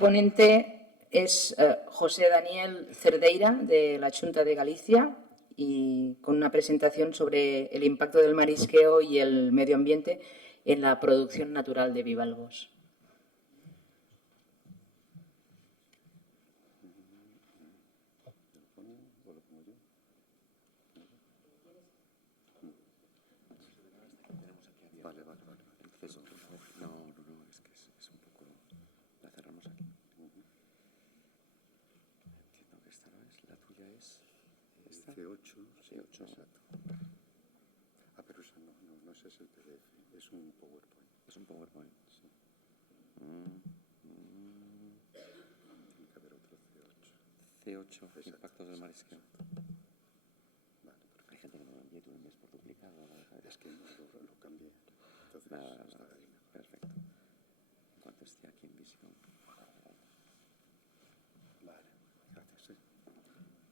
ponente es José Daniel Cerdeira, de la Xunta de Galicia, y con una presentación sobre el impacto del marisqueo y el medio ambiente en la producción natural de bivalvos. C8, C8, exacto. Ah, pero eso no es el PDF, es un PowerPoint. Es un PowerPoint, sí. Tiene que haber otro C8. C8, Exacto, impactos del marisqueo. Vale, perfecto. Hay gente que no lo envía, tú lo envías por duplicado. Es que lo cambié. Entonces, Nada, está ahí. perfecto. En cuanto esté aquí en visión. Vale, gracias. Sí.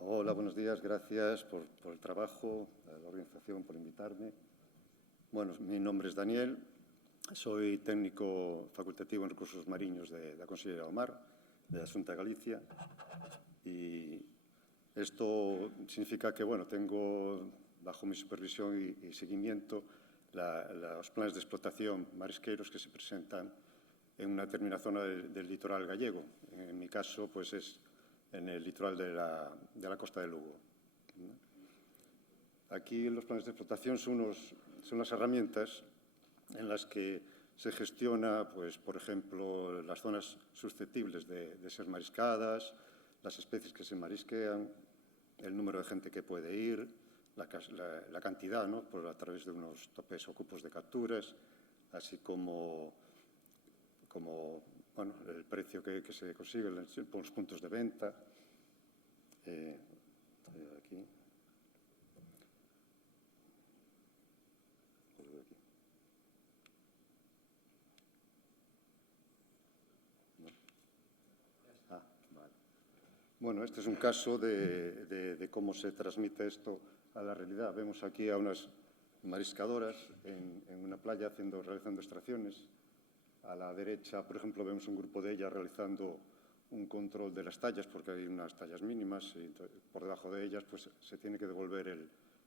Hola, buenos días. Gracias por el trabajo, a la organización, por invitarme. Bueno, mi nombre es Daniel. Soy técnico facultativo en recursos mariños de la Consellería do Mar, de la Xunta de Galicia. Y esto significa que, bueno, tengo bajo mi supervisión y seguimiento los planes de explotación marisqueros que se presentan en una determinada zona del litoral gallego. En mi caso, pues es en el litoral de la costa de Lugo. Aquí los planes de explotación son las herramientas en las que se gestiona, pues, por ejemplo, las zonas susceptibles de ser mariscadas, las especies que se marisquean, el número de gente que puede ir, la cantidad, ¿no?, a través de unos topes o cupos de capturas, así como bueno, el precio que se consigue por los puntos de venta. Aquí. Vale. Bueno, este es un caso de cómo se transmite esto a la realidad. Vemos aquí a unas mariscadoras en una playa realizando extracciones. A la derecha, por ejemplo, vemos un grupo de ellas realizando un control de las tallas, porque hay unas tallas mínimas y por debajo de ellas pues, se tiene que devolver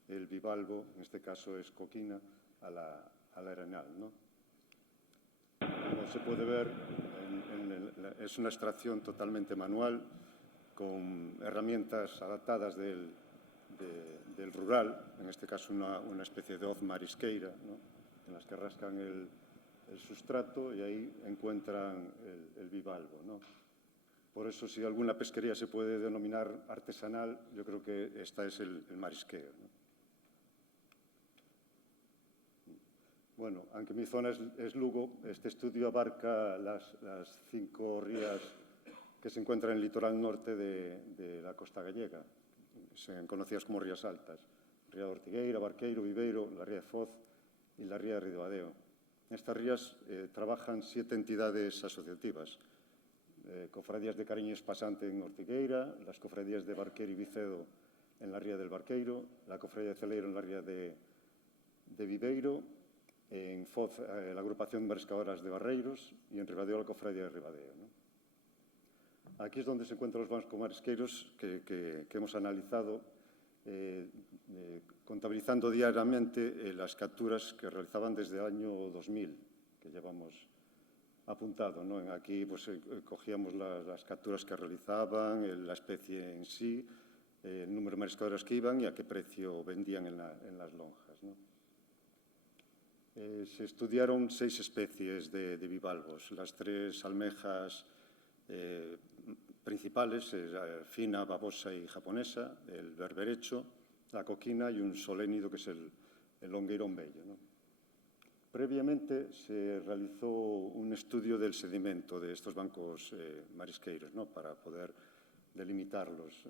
el bivalvo, en este caso es coquina, a la arenal, ¿no? Como se puede ver, es una extracción totalmente manual, con herramientas adaptadas del rural, en este caso una especie de hoz marisqueira, ¿no?, en las que rascan el sustrato y ahí encuentran el bivalvo, ¿no? Por eso, si alguna pesquería se puede denominar artesanal, yo creo que esta es el marisqueo, ¿no? Bueno, aunque mi zona es Lugo, este estudio abarca las 5 rías que se encuentran en el litoral norte de la costa gallega, conocidas como rías altas: Ría de Ortigueira, Barqueiro, Viveiro, la ría de Foz y la ría de Ribadeo. En estas rías trabajan 7 entidades asociativas: Cofradías de Cariño Espasante en Ortigueira, las Cofradías de Barqueiro y Vicedo en la ría del Barqueiro, la Cofradía de Celeiro en la ría de Viveiro, en Foz la agrupación de mariscadoras de Barreiros y en Ribadeo la Cofradía de Ribadeo, ¿no? Aquí es donde se encuentran los bancos marisqueros que hemos analizado, contabilizando diariamente las capturas que realizaban desde el año 2000, que llevamos apuntado, ¿no? Aquí pues, cogíamos las capturas que realizaban, la especie en sí, el número de mariscadoras que iban y a qué precio vendían en las lonjas, ¿no? Se estudiaron 6 especies de bivalvos, las 3 almejas principales, fina, babosa y japonesa, el berberecho, la coquina y un solénido que es el longueirón bello, ¿no? Previamente se realizó un estudio del sedimento de estos bancos marisqueiros, ¿no?, para poder delimitarlos.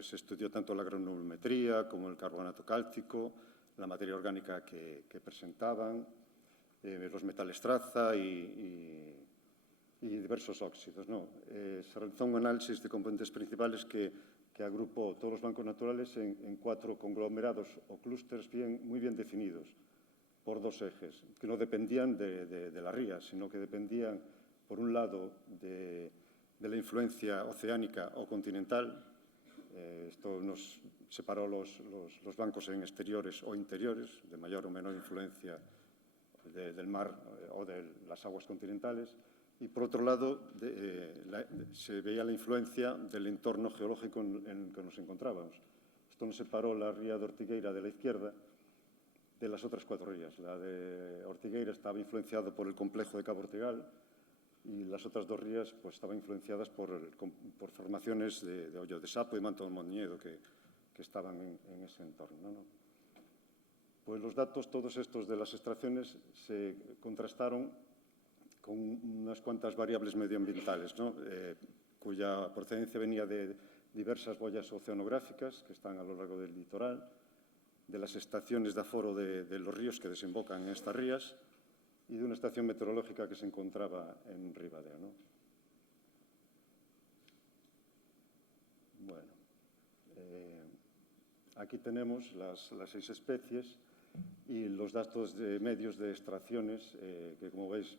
Se estudió tanto la granulometría como el carbonato cálcico, la materia orgánica que presentaban, los metales traza y diversos óxidos, ¿no? Se realizó un análisis de componentes principales que agrupó todos los bancos naturales en 4 conglomerados o clústeres muy bien definidos por 2 ejes, que no dependían de la ría, sino que dependían, por un lado, de de la influencia oceánica o continental. Esto nos separó los bancos en exteriores o interiores, de mayor o menor influencia del mar o de las aguas continentales. Y, por otro lado, se veía la influencia del entorno geológico en el que nos encontrábamos. Esto nos separó la ría de Ortigueira de la izquierda de las otras 4 rías. La de Ortigueira estaba influenciada por el complejo de Cabo Ortegal y las otras 2 rías pues, estaban influenciadas por formaciones de Hoyo de Sapo y Manto de Mondoñedo que estaban en ese entorno, ¿no? Pues los datos, todos estos de las extracciones, se contrastaron con unas cuantas variables medioambientales, ¿no? Cuya procedencia venía de diversas boyas oceanográficas que están a lo largo del litoral, de las estaciones de aforo de los ríos que desembocan en estas rías y de una estación meteorológica que se encontraba en Ribadeo, ¿no? Bueno, aquí tenemos las 6 especies y los datos de medios de extracciones, que como veis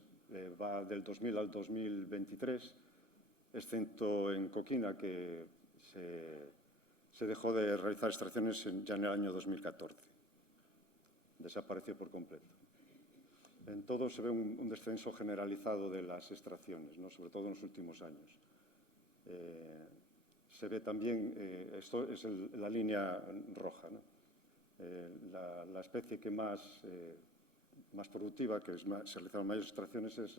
va del 2000 al 2023, excepto en Coquina, que se dejó de realizar extracciones ya en el año 2014. Desapareció por completo. En todo se ve un descenso generalizado de las extracciones, ¿no? Sobre todo en los últimos años. Se ve también, esto es la línea roja, ¿no? La especie que más productiva, que se realizaron mayores extracciones, es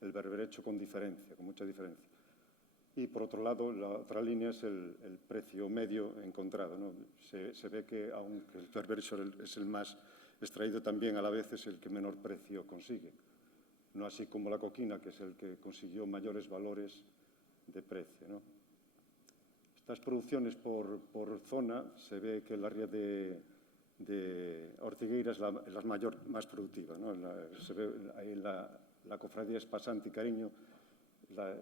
el berberecho con diferencia, con mucha diferencia. Y, por otro lado, la otra línea es el precio medio encontrado, ¿no? Se ve que, aunque el berberecho es el más extraído, también a la vez es el que menor precio consigue. No así como la coquina, que es el que consiguió mayores valores de precio, ¿no? Estas producciones por zona, se ve que la ría de Ortigueira es la más productiva, ¿no? Se ve ahí la cofradía Espasante y Cariño,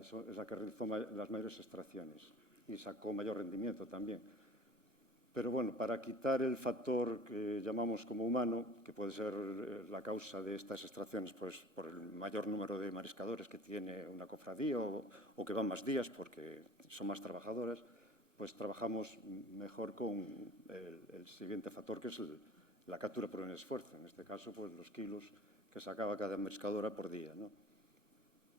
es la que realizó las mayores extracciones y sacó mayor rendimiento también. Pero bueno, para quitar el factor que llamamos como humano, que puede ser la causa de estas extracciones, pues por el mayor número de mariscadores que tiene una cofradía o que van más días porque son más trabajadoras, pues trabajamos mejor con el siguiente factor, que es la captura por un esfuerzo. En este caso, pues los kilos que sacaba cada mariscadora por día, ¿no?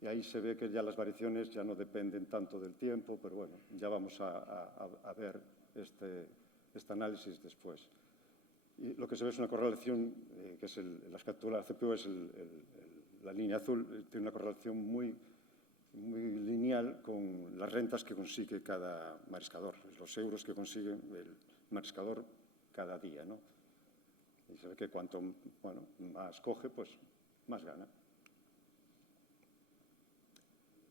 Y ahí se ve que ya las variaciones ya no dependen tanto del tiempo, pero bueno, ya vamos a ver este análisis después. Y lo que se ve es una correlación, que es las capturas, la CPU es la línea azul, tiene una correlación muy lineal con las rentas que consigue cada mariscador, los euros que consigue el mariscador cada día, ¿no? Y se ve que cuanto más coge, pues más gana.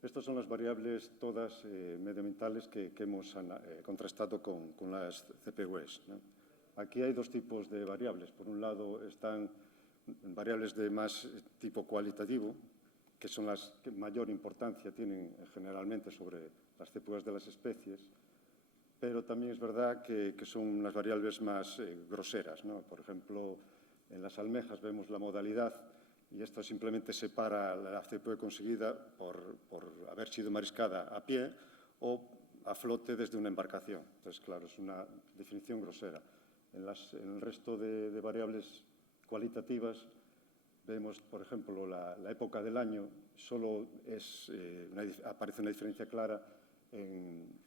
Estas son las variables todas medioambientales que hemos contrastado con las CPUs, ¿no? Aquí hay 2 tipos de variables. Por un lado están variables de más tipo cualitativo, que son las que mayor importancia tienen generalmente sobre las CPUs de las especies, pero también es verdad que son las variables más groseras, ¿no? Por ejemplo, en las almejas vemos la modalidad y esto simplemente separa la CPU conseguida por haber sido mariscada a pie o a flote desde una embarcación. Entonces, claro, es una definición grosera. En el resto de variables cualitativas vemos, por ejemplo, la época del año, solo aparece una diferencia clara en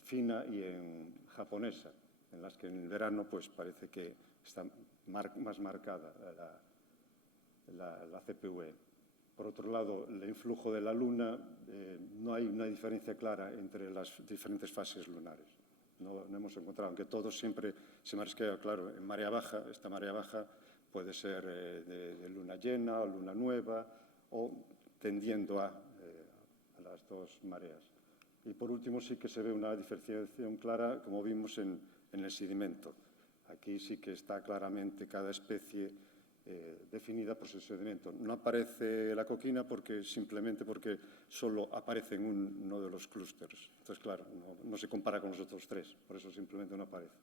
fina y en japonesa, en las que en el verano pues, parece que está más marcada la CPUE. Por otro lado, el influjo de la luna, no hay una diferencia clara entre las diferentes fases lunares. No hemos encontrado, aunque todos siempre se marisquea, claro, en marea baja. Esta marea baja puede ser de luna llena o luna nueva o tendiendo a las 2 mareas. Y por último sí que se ve una diferenciación clara, como vimos en el sedimento. Aquí sí que está claramente cada especie definida por su sedimento. No aparece la coquina simplemente porque solo aparece en uno de los clústeres. Entonces, claro, no se compara con los otros 3, por eso simplemente no aparece.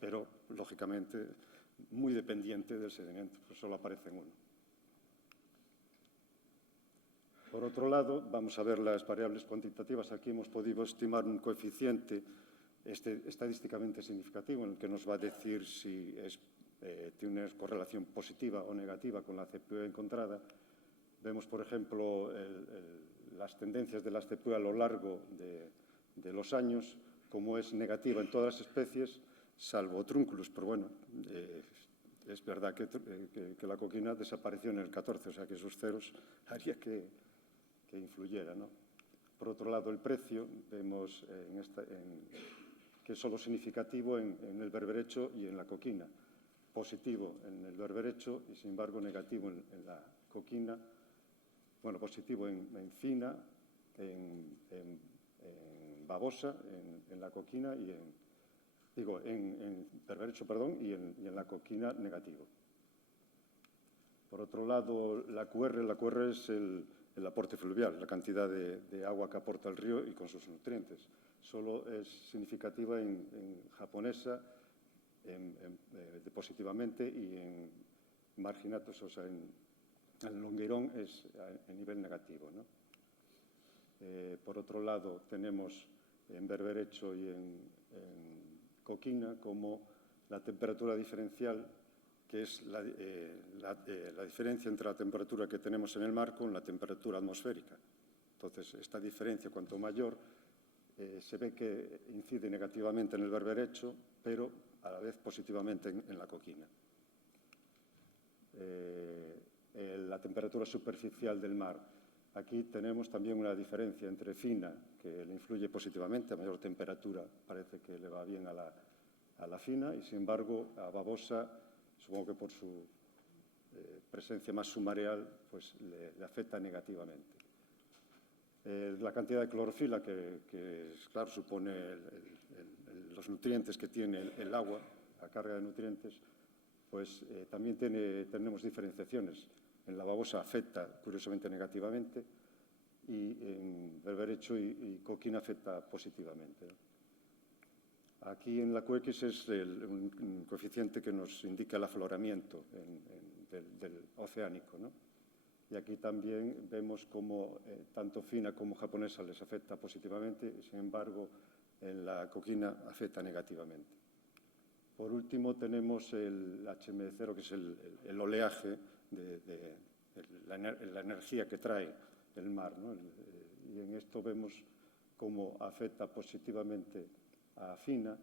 Pero, lógicamente, muy dependiente del sedimento, pues solo aparece en uno. Por otro lado, vamos a ver las variables cuantitativas. Aquí hemos podido estimar un coeficiente estadísticamente significativo en el que nos va a decir si tiene una correlación positiva o negativa con la CPU encontrada. Vemos, por ejemplo, las tendencias de las CPU a lo largo de los años, como es negativa en todas las especies, salvo Trunculus. Pero bueno, es verdad que la coquina desapareció en el 14, o sea que esos ceros haría que influyera, ¿no? Por otro lado, el precio, vemos que es solo significativo en el berberecho y en la coquina. Positivo en el berberecho y, sin embargo, negativo en la coquina. Bueno, positivo en fina, en babosa, en la coquina y en berberecho, perdón, y en la coquina negativo. Por otro lado, la QR es el aporte fluvial, la cantidad de agua que aporta el río y con sus nutrientes. Solo es significativa en japonesa, positivamente, y en marginatos, o sea, en longueirón es a nivel negativo, ¿no? Por otro lado, tenemos en berberecho y en coquina como la temperatura diferencial, que es la diferencia entre la temperatura que tenemos en el mar con la temperatura atmosférica. Entonces, esta diferencia, cuanto mayor, se ve que incide negativamente en el berberecho, pero a la vez positivamente en la coquina. La temperatura superficial del mar. Aquí tenemos también una diferencia entre fina, que le influye positivamente, a mayor temperatura parece que le va bien a la fina, y sin embargo a babosa, supongo que por su presencia más submareal, pues le afecta negativamente. La cantidad de clorofila, que claro, supone los nutrientes que tiene el agua, la carga de nutrientes, pues también tenemos diferenciaciones. En la babosa afecta, curiosamente, negativamente, y en berberecho y coquina afecta positivamente. Aquí en la QX es un coeficiente que nos indica el afloramiento del oceánico, ¿no? Y aquí también vemos cómo tanto fina como japonesa les afecta positivamente, y sin embargo en la coquina afecta negativamente. Por último tenemos el HM0, que es el oleaje la energía que trae el mar, ¿no? Y en esto vemos cómo afecta positivamente a fina,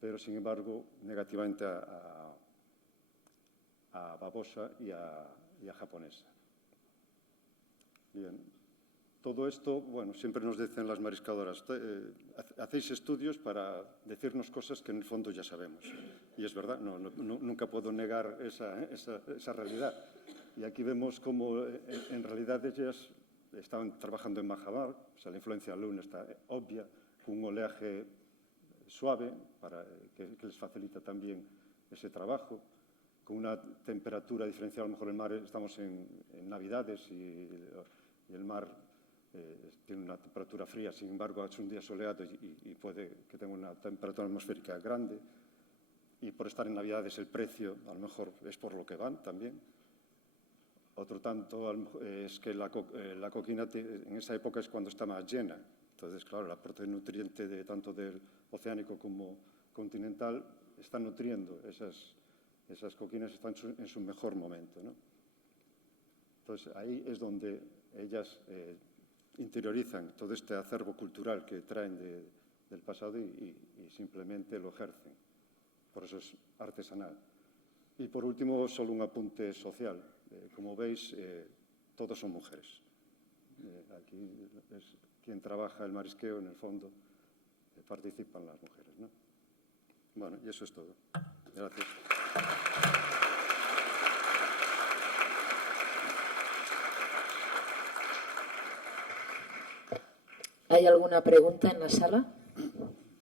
pero sin embargo negativamente a babosa y a japonesa. Bien, todo esto, bueno, siempre nos dicen las mariscadoras, hacéis estudios para decirnos cosas que en el fondo ya sabemos. Y es verdad, nunca puedo negar esa realidad. Y aquí vemos cómo en realidad ellas estaban trabajando en bajamar, o sea, la influencia luna está obvia, con un oleaje suave, que les facilita también ese trabajo, con una temperatura diferencial. A lo mejor el mar, estamos en Navidades y el mar tiene una temperatura fría, sin embargo, es un día soleado y puede que tenga una temperatura atmosférica grande. Y por estar en Navidades el precio, a lo mejor es por lo que van también. Otro tanto es que la coquina en esa época es cuando está más llena. Entonces, claro, el aporte nutriente tanto del oceánico como continental está nutriendo. Esas coquinas están en su mejor momento, ¿no? Entonces, ahí es donde ellas interiorizan todo este acervo cultural que traen del pasado y simplemente lo ejercen. Por eso es artesanal. Y por último, solo un apunte social. Como veis, todos son mujeres. Aquí es quien trabaja el marisqueo, en el fondo, participan las mujeres, ¿no? Bueno, y eso es todo. Gracias. ¿Hay alguna pregunta en la sala?